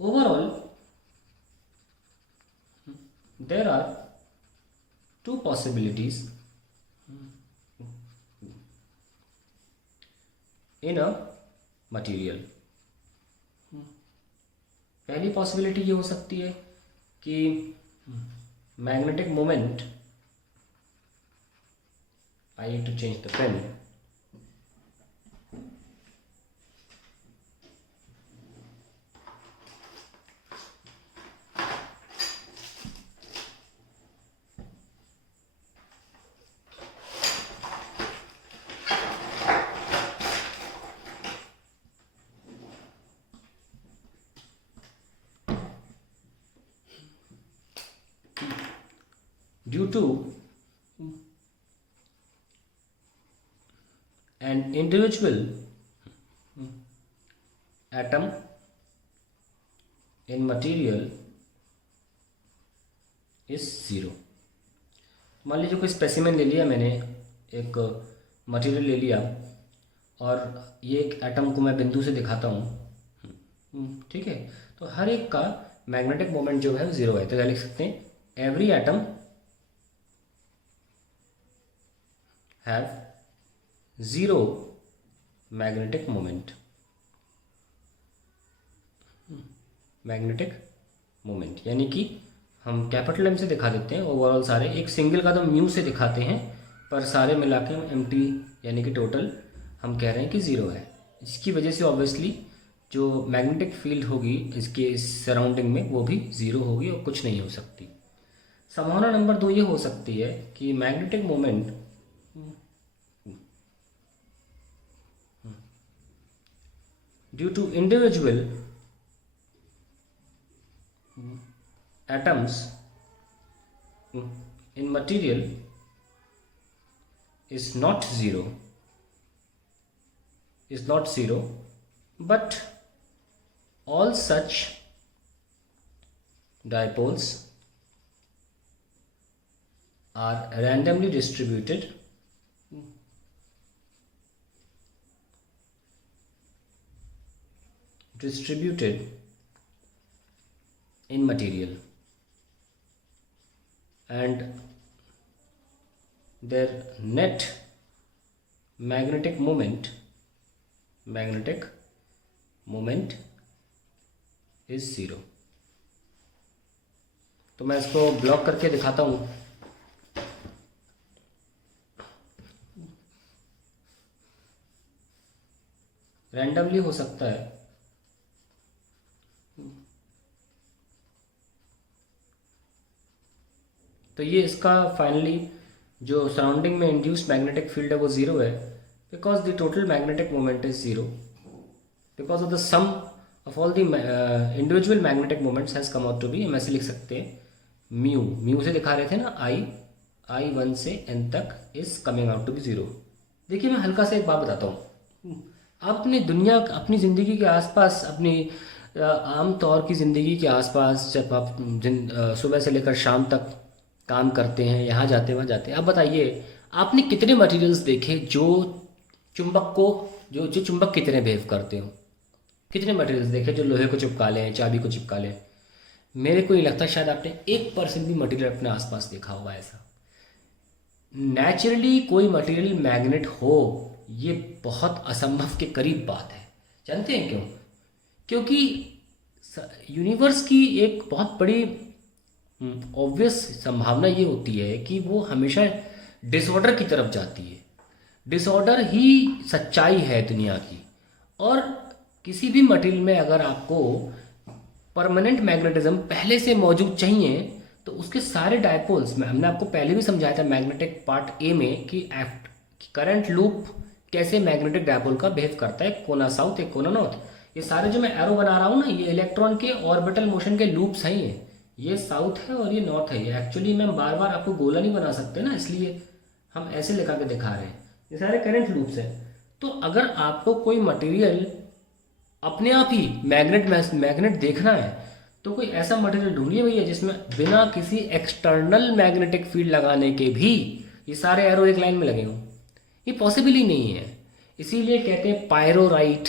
Overall, there are two possibilities in a material. पहली possibility ये हो सकती है कि magnetic moment, I need to change the pen, due to an individual atom in material is zero. मान लीजिए कोई स्पेसिमेन ले लिया मैंने, एक मटेरियल ले लिया और ये एक एटम को मैं बिंदु से दिखाता हूँ, ठीक है। तो हर एक का मैग्नेटिक मोमेंट जो है ज़ीरो है। तो क्या लिख सकते हैं, every atom have zero magnetic moment. Magnetic moment यानी कि हम कैपिटल एम से दिखा देते हैं ओवरऑल सारे, एक सिंगल का तो म्यू से दिखाते हैं, पर सारे मिला के एम टी यानी कि टोटल हम कह रहे हैं कि ज़ीरो है। इसकी वजह से ऑब्वियसली जो मैग्नेटिक फील्ड होगी इसके सराउंडिंग में वो भी ज़ीरो होगी और कुछ नहीं हो सकती। संभावना नंबर 2 ये हो सकती है कि magnetic moment due to individual atoms in material is not zero, but all such dipoles are randomly distributed in material, and their net magnetic moment is zero. तो मैं इसको ब्लॉक करके दिखाता हूँ। रैंडमली हो सकता है, तो ये इसका फाइनली जो सराउंडिंग में इंड्यूस्ड मैग्नेटिक फील्ड है वो ज़ीरो है, because the total magnetic moment is zero because of the sum of all the individual magnetic moments has come out to be. हम ऐसे लिख सकते हैं, म्यू से दिखा रहे थे ना, आई 1 से n तक is coming out to be zero. देखिए मैं हल्का सा एक बात बताता हूँ, आप अपनी ज़िंदगी के आसपास, अपनी आम तौर की ज़िंदगी के आसपास जब आप सुबह से लेकर शाम तक काम करते हैं, यहाँ जाते हैं वहाँ जाते हैं, अब बताइए आपने कितने मटेरियल्स देखे जो चुंबक को जो चुंबक की तरह बिहेव करते हो? कितने मटेरियल्स देखे जो लोहे को चिपका लें, चाबी को चिपका लें? मेरे को ये लगता है शायद आपने 1% भी मटेरियल अपने आसपास देखा होगा ऐसा। नेचुरली कोई मटेरियल मैग्नेट हो ये बहुत असंभव के करीब बात है। जानते हैं क्यों? क्योंकि यूनिवर्स की एक बहुत बड़ी ऑब्वियस संभावना ये होती है कि वो हमेशा डिसऑर्डर की तरफ जाती है। डिसऑर्डर ही सच्चाई है दुनिया की। और किसी भी मटेरियल में अगर आपको परमानेंट मैग्नेटिज्म पहले से मौजूद चाहिए तो उसके सारे डायपोल्स में, हमने आपको पहले भी समझाया था मैग्नेटिक पार्ट ए में कि करंट लूप कैसे मैग्नेटिक डायपोल का बिहेव करता है, कोना साउथ एक कोना नॉर्थ। ये सारे जो मैं एरो बना रहा हूँ ना, ये इलेक्ट्रॉन के ऑर्बिटल मोशन के लूप्स हैं। ये साउथ है और ये नॉर्थ है। ये एक्चुअली मैं बार बार आपको गोला नहीं बना सकते ना, इसलिए हम ऐसे लिखा के दिखा रहे हैं। ये सारे करंट लूप्स हैं। तो अगर आपको कोई मटेरियल अपने आप ही मैग्नेट देखना है तो कोई ऐसा मटेरियल ढूंढिए भैया जिसमें बिना किसी एक्सटर्नल मैग्नेटिक फील्ड लगाने के भी ये सारे एरो एक लाइन में लगे हों। ये पॉसिबल ही नहीं है। इसीलिए कहते हैं पायरोराइट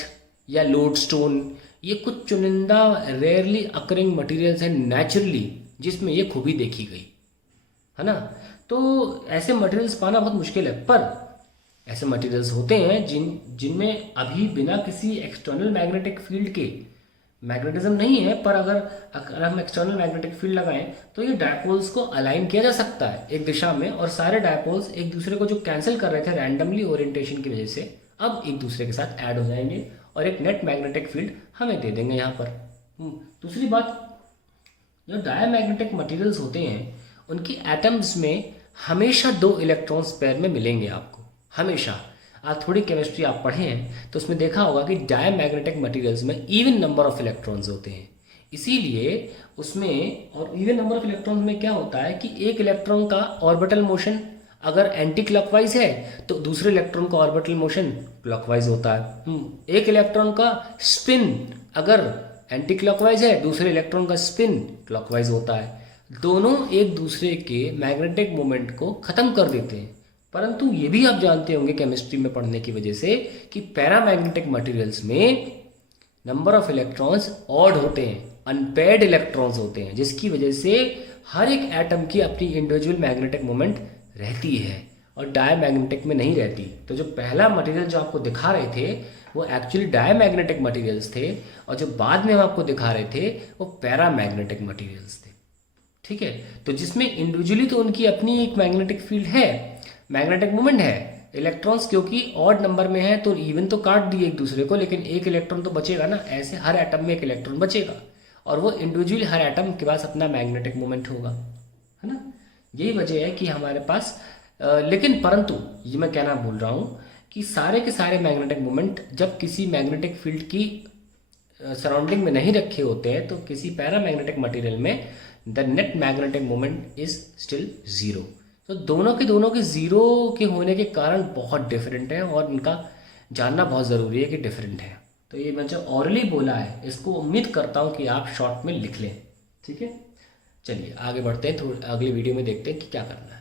या लोडस्टोन ये कुछ चुनिंदा रेयरली अकरिंग मटेरियल्स हैं नेचुरली जिसमें ये खूबी देखी गई है ना। तो ऐसे मटेरियल्स पाना बहुत मुश्किल है, पर ऐसे मटेरियल्स होते हैं जिनमें अभी बिना किसी एक्सटर्नल मैग्नेटिक फील्ड के, मैग्नेटिज्म नहीं है पर अगर हम एक्सटर्नल मैग्नेटिक फील्ड लगाएं तो ये डायपोल्स को अलाइन किया जा सकता है एक दिशा में, और सारे डायपोल्स एक दूसरे को जो कैंसिल कर रहे थे रैंडमली ओरिएंटेशन की वजह से अब एक दूसरे के साथ ऐड हो जाएंगे और एक नेट मैग्नेटिक फील्ड हमें दे देंगे यहाँ पर। दूसरी बात, जो डायमैग्नेटिक मटेरियल्स होते हैं उनकी एटम्स में हमेशा 2 इलेक्ट्रॉन्स पेयर में मिलेंगे आपको, हमेशा। आज थोड़ी केमिस्ट्री आप पढ़े हैं तो उसमें देखा होगा कि डायमैग्नेटिक मटेरियल्स में इवन नंबर ऑफ इलेक्ट्रॉन्स होते हैं, इसीलिए उसमें, और इवन नंबर ऑफ इलेक्ट्रॉन्स में क्या होता है कि एक इलेक्ट्रॉन का ऑर्बिटल मोशन अगर एंटी क्लॉकवाइज है तो दूसरे इलेक्ट्रॉन का ऑर्बिटल मोशन क्लॉकवाइज होता है। एक इलेक्ट्रॉन का स्पिन अगर एंटी क्लॉकवाइज है, दूसरे इलेक्ट्रॉन का स्पिन क्लॉकवाइज होता है। दोनों एक दूसरे के मैग्नेटिक मोमेंट को खत्म कर देते हैं। परंतु ये भी आप जानते होंगे केमिस्ट्री में पढ़ने की वजह से कि पैरामैग्नेटिक मटेरियल्स में नंबर ऑफ इलेक्ट्रॉन्स ऑड होते हैं, अनपेयर्ड इलेक्ट्रॉन्स होते हैं, जिसकी वजह से हर एक एटम की अपनी इंडिविजुअल मैग्नेटिक मोमेंट रहती है और डायमैग्नेटिक में नहीं रहती। तो जो पहला मटेरियल जो आपको दिखा रहे थे वो एक्चुअली डायमैग्नेटिक मटेरियल्स थे, और जो बाद में हम आपको दिखा रहे थे वो पैरामैग्नेटिक मटेरियल्स थे। ठीक है, तो जिसमें इंडिविजुअली तो उनकी अपनी एक मैग्नेटिक फील्ड है, मैग्नेटिक मोमेंट है, इलेक्ट्रॉन्स क्योंकि ऑड नंबर में है तो इवन तो काट दिए एक दूसरे को, लेकिन एक इलेक्ट्रॉन तो बचेगा ना। ऐसे हर एटम में एक इलेक्ट्रॉन बचेगा और वो इंडिविजुअली हर एटम के पास अपना मैग्नेटिक मोमेंट होगा, है ना। यही वजह है कि हमारे पास लेकिन परंतु ये मैं कहना भूल रहा हूँ कि सारे के सारे मैग्नेटिक मोमेंट जब किसी मैग्नेटिक फील्ड की सराउंडिंग में नहीं रखे होते हैं तो किसी पैरामैग्नेटिक मटेरियल में the net magnetic moment is still zero. तो दोनों के जीरो के होने के कारण बहुत डिफरेंट है और इनका जानना बहुत ज़रूरी है कि डिफरेंट है। तो ये मैं जो ऑरली बोला है इसको उम्मीद करता हूँ कि आप शॉर्ट में लिख लें। ठीक है, चलिए आगे बढ़ते हैं, अगली वीडियो में देखते हैं कि क्या करना है।